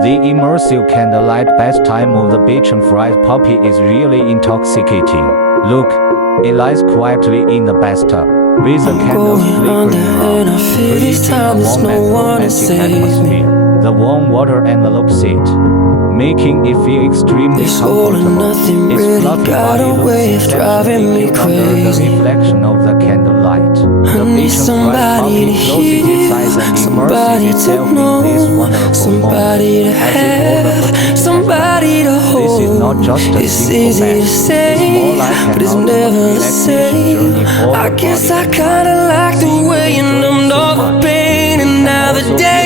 The immersive candlelight bath time of the Bichon Frise puppy is really intoxicating. Look, it lies quietly in the bathtub, with the candles flickering around, creating a warm and romantic atmosphere. The warm water envelopes it, making it feel extremely comfortable. Its fluffy body looks exceptionally cute under the reflection of the candlelight. The Bichon Frise puppy closes its eyes and immerses itself in this wonderful moment, as if somebody to hold. This is not just a simple bath, it's more like an ultimate relaxation journey for the body. I guess I kinda like the way you numbed all the pain, and now the day